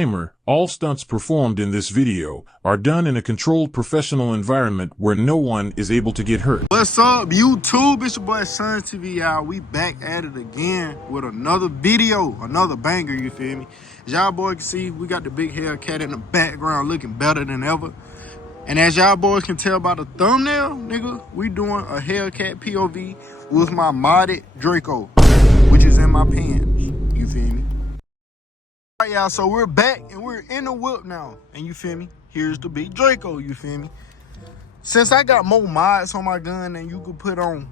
Disclaimer, all stunts performed in this video are done in a controlled professional environment where no one is able to get hurt. What's up, YouTube? It's your boy Sun TV, y'all. We back at it again with another video, another banger, you feel me? As y'all boys can see, we got the big Hellcat in the background looking better than ever. And as y'all boys can tell by the thumbnail, nigga, we doing a Hellcat POV with my modded Draco, which is in my pants, you feel me? All right, y'all, so we're back and we're in the whip now, and you feel me? Here's the big Draco, you feel me? Since I got more mods on my gun than you could put on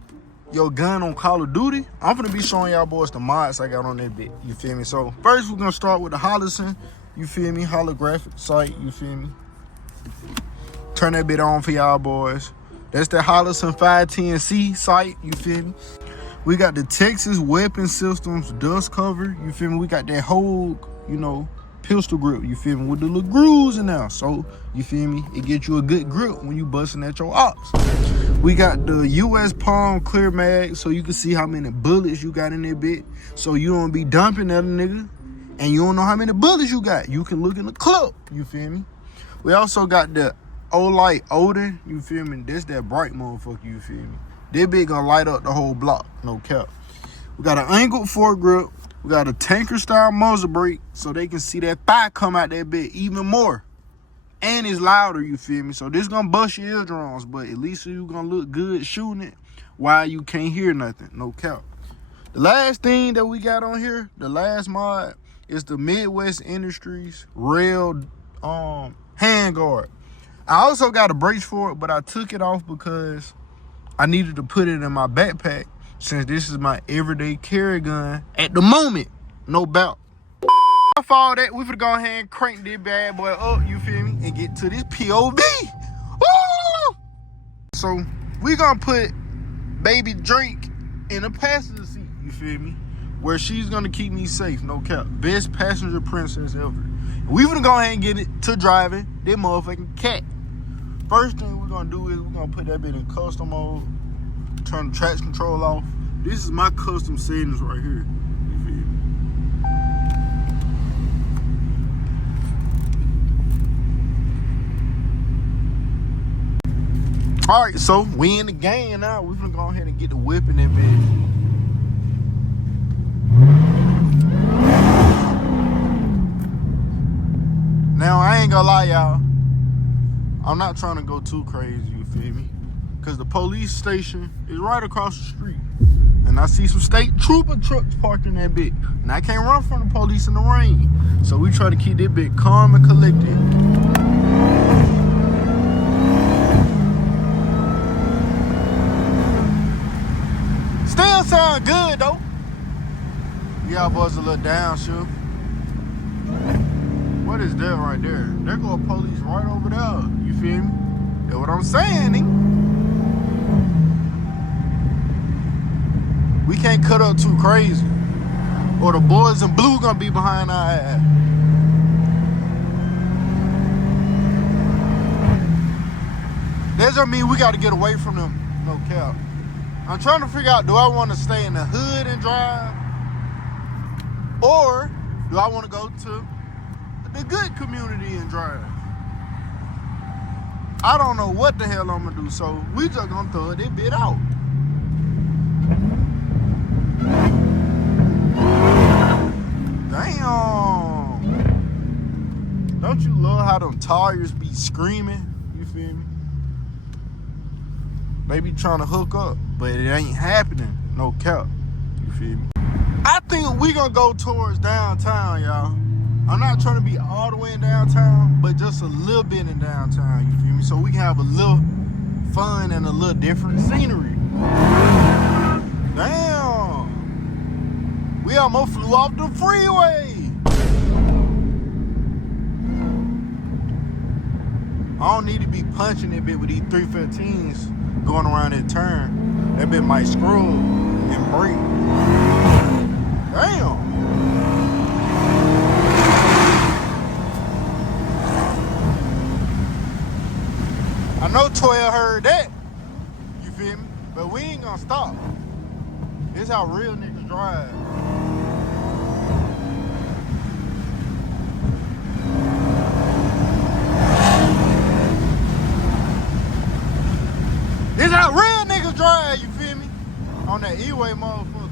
your gun on Call of Duty, I'm gonna be showing y'all boys the mods I got on that bit, you feel me? So first we're gonna start with the Hollison, you feel me? Holographic sight, you feel me? Turn that bit on for y'all boys. That's the Hollison 510C sight, you feel me? We got the Texas Weapon Systems dust cover, you feel me? We got that whole, you know, pistol grip, you feel me, with the little grooves in there. So, you feel me, it gets you a good grip when you busting at your ops. We got the US Palm clear mag, so you can see how many bullets you got in that bit. So you don't be dumping at a nigga, and you don't know how many bullets you got. You can look in the clip, you feel me? We also got the O-Light Odin, you feel me? That's that bright motherfucker, you feel me? That bit gonna light up the whole block, no cap. We got an angled foregrip. We got a tanker style muzzle brake so they can see that thigh come out that bit even more. And it's louder, you feel me? So this gonna bust your eardrums, but at least you gonna look good shooting it while you can't hear nothing, no cap. The last thing that we got on here, the last mod, is the Midwest Industries rail handguard. I also got a brace for it, but I took it off because I needed to put it in my backpack, since this is my everyday carry gun at the moment, no doubt. For all that, we finna go ahead and crank this bad boy up, you feel me, and get to this POV. Woo! So we gonna put baby Drake in a passenger seat, you feel me, where she's gonna keep me safe, no cap. Best passenger princess ever. We finna go ahead and get it to driving this motherfucking cat. First thing we're gonna do is we're gonna put that bit in custom mode. Turn the traction control off. This is my custom settings right here. You feel me? All right, so we in the game now. We're gonna go ahead and get the whip in that bitch. Now I ain't gonna lie, y'all. I'm not trying to go too crazy, you feel me? Because the police station is right across the street. And I see some state trooper trucks parked in that bit. And I can't run from the police in the rain. So we try to keep that bit calm and collected. Still sound good though. Y'all boys a little downshift. What is that right there? There go a police right over there. You feel me? That's what I'm saying, nigga. We can't cut up too crazy, or the boys in blue gonna be behind our ass. That just mean we gotta get away from them, no cap. I'm trying to figure out, do I wanna stay in the hood and drive? Or do I wanna go to the good community and drive? I don't know what the hell I'm gonna do, so we just gonna throw that bit out. Damn. Don't you love how them tires be screaming? You feel me? They be trying to hook up, but it ain't happening. No cap. You feel me? I think we gonna go towards downtown, y'all. I'm not trying to be all the way in downtown, but just a little bit in downtown, you feel me? So we can have a little fun and a little different scenery. Damn. We almost flew off the freeway. I don't need to be punching that bit with these 315s going around that turn. That bit might screw and break. Damn. I know 12 heard that, you feel me? But we ain't gonna stop. This is how real niggas drive. freeway, motherfucker.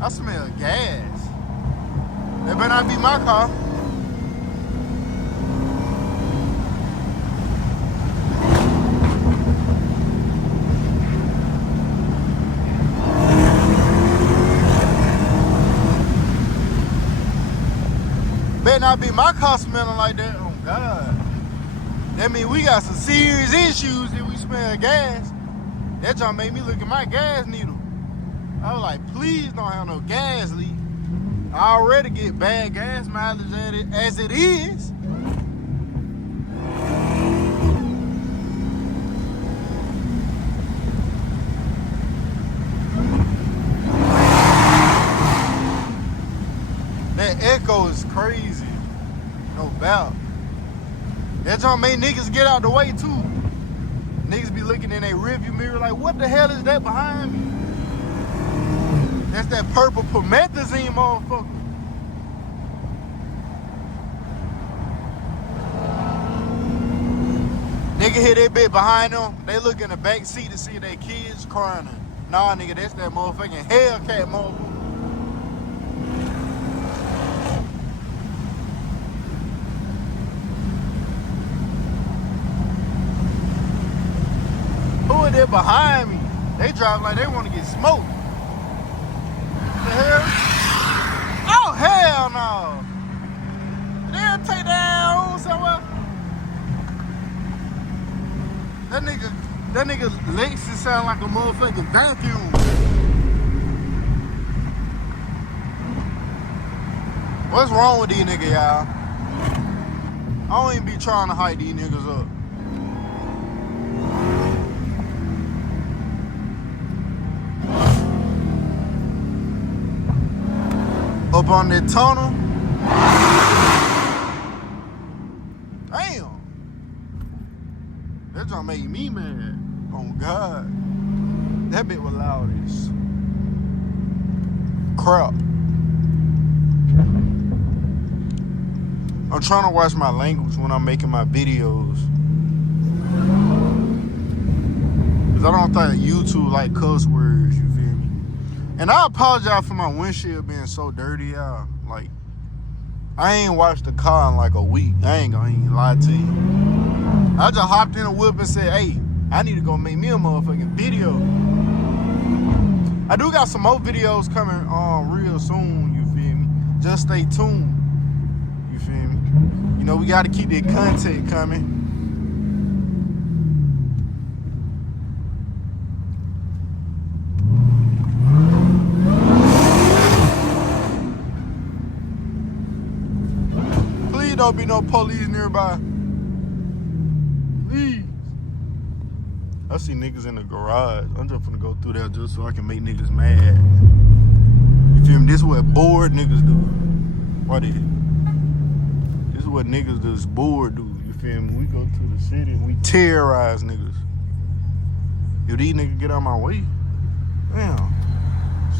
I smell gas. That better not be my car. Better not be my car smelling like that. Oh God. That means we got some serious issues if we smell gas. That junk made me look at my gas needle. I was like, please don't have no gas leak. I already get bad gas mileage at it as it is. That echo is crazy. No doubt. That junk made niggas get out the way too. Niggas be looking in their rearview mirror like, what the hell is that behind me? That's that purple promethazine, motherfucker. Nigga hear that bit behind them, they look in the back seat to see their kids crying. Nah, nigga, that's that motherfucking Hellcat, motherfucker. Who is that behind me? They drive like they want to get smoked. The hell? Oh, hell no. They'll take that on somewhere. That nigga Lexus sound like a motherfucking vacuum. What's wrong with these niggas, y'all? I don't even be trying to hype these niggas up. Up on that tunnel. Damn. That junk made me mad. Oh God. That bit was loud as crap. I'm trying to watch my language when I'm making my videos. Cause I don't think YouTube like cuss words, you feel me? And I apologize for my windshield being so dirty, y'all. Like, I ain't washed the car in like a week. I ain't gonna even lie to you. I just hopped in a whip and said, hey, I need to go make me a motherfucking video. I do got some more videos coming real soon, you feel me? Just stay tuned, you feel me? You know, we gotta keep that content coming. Don't be no police nearby. Please. I see niggas in the garage. I'm just gonna go through there just so I can make niggas mad. You feel me? This is what bored niggas do. What is it? This is what niggas that's bored do. You feel me? We go to the city and we terrorize niggas. If these niggas get out my way, damn.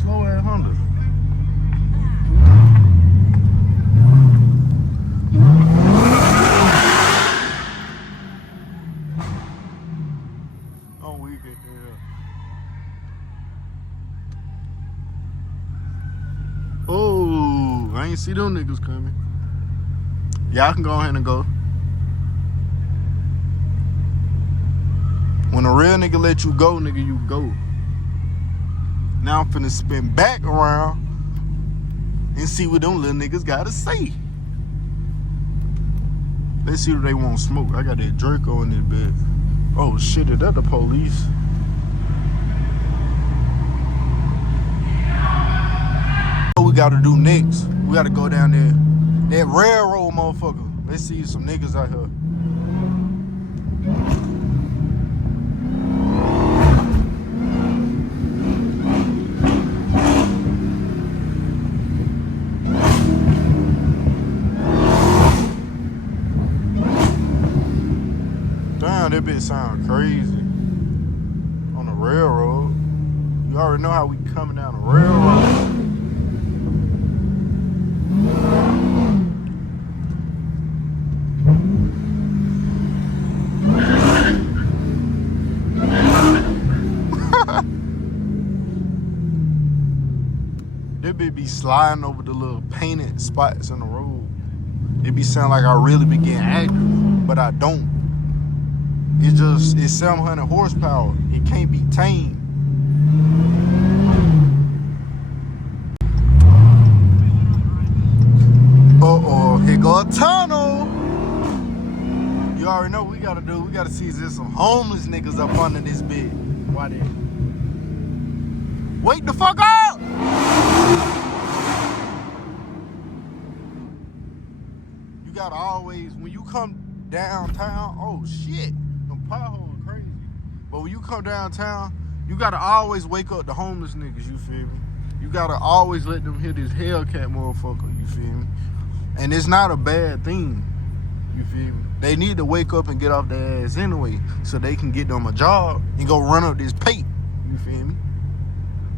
Slow ass Honda. I'm weak as hell. Oh, I ain't see them niggas coming. Y'all can go ahead and go. When a real nigga let you go, nigga, you go. Now I'm finna spin back around and see what them little niggas gotta say. Let's see what they want smoke. I got that Draco in this bed. Oh shit, is that the police? What we gotta do next? We gotta go down there. That railroad motherfucker. Let's see some niggas out here. Damn, that bitch sound crazy. On the railroad. You already know how we coming down the railroad. shit be sliding over the little painted spots in the road. It be sound like I really be getting active, but I don't. It's 700 horsepower. It can't be tamed. Here go a tunnel. You already know what we gotta do. We gotta see if there's some homeless niggas up under this bed. Why they? Wake the fuck up! You gotta always, when you come downtown, oh shit, them potholes crazy. But when you come downtown, you gotta always wake up the homeless niggas, you feel me? You gotta always let them hear this Hellcat motherfucker, you feel me? And it's not a bad thing, you feel me? They need to wake up and get off their ass anyway, so they can get them a job and go run up this pay, you feel me?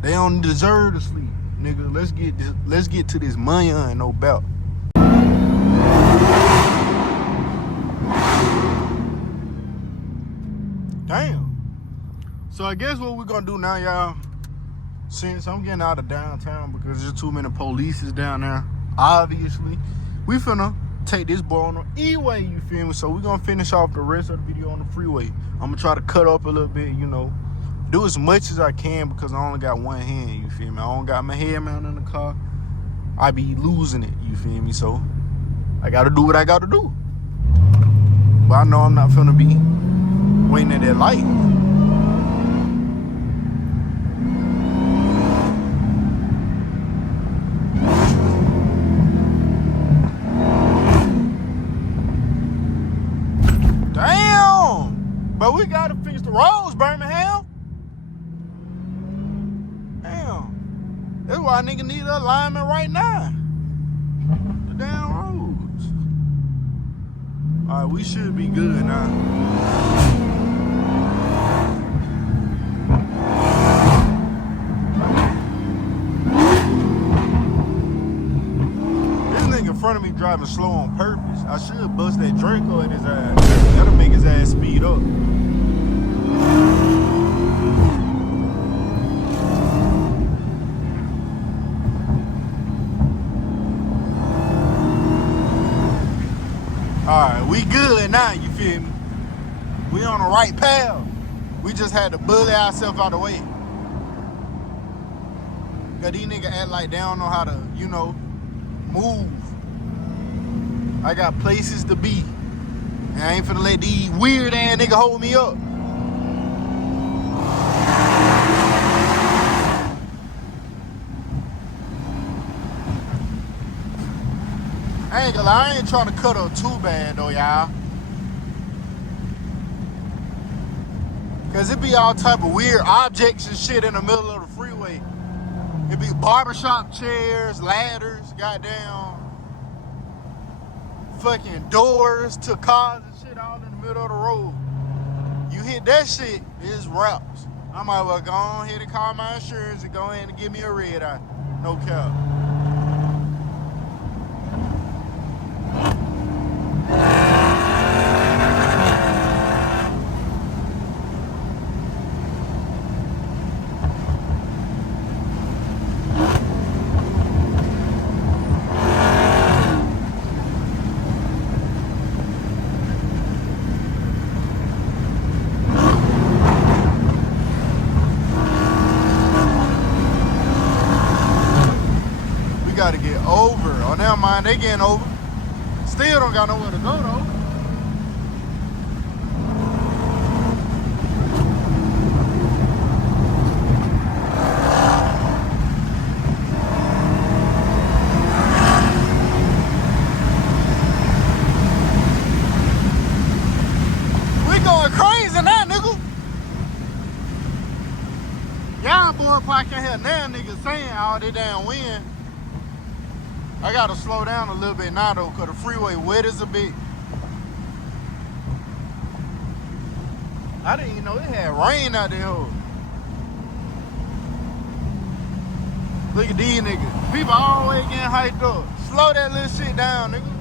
They don't deserve to sleep, nigga. Let's get to this money and no belt. Damn. So I guess what we're gonna do now, y'all, since I'm getting out of downtown because there's too many polices down there, obviously, we finna take this boy on the E-way, you feel me? So we're gonna finish off the rest of the video on the freeway. I'm gonna try to cut up a little bit, you know, do as much as I can because I only got one hand, you feel me? I don't got my head mounted in the car. I be losing it, you feel me? So I gotta do what I gotta do. But I know I'm not finna be waiting at that light. But we gotta fix the roads, Birmingham. Damn. That's why a nigga need an alignment right now. The damn roads. Alright, we should be good now. This nigga in front of me driving slow on purpose. I should bust that Draco in his ass. That'll make his ass speed up. Alright, we good now, you feel me? We on the right path. We just had to bully ourselves out of the way. Cause these niggas act like they don't know how to, you know, move. I got places to be. And I ain't finna let these weird ass niggas hold me up. I ain't gonna lie, I ain't trying to cut up too bad though, y'all. Cause it be all type of weird objects and shit in the middle of the freeway. It be barbershop chairs, ladders, goddamn fucking doors to cars and shit all in the middle of the road. You hit that shit, it's wraps. I might well go on here to call my insurance and go in and give me a red eye. No cap. Gotta get over. Oh, never mind, they getting over. Still don't got nowhere to go though. We going crazy now, nigga. Y'all boy probably can't hear now niggas saying all they damn win. I gotta slow down a little bit now though, cause the freeway wet as a bit. I didn't even know it had rain out there. Look at these niggas. People always getting hyped up. Slow that little shit down, nigga.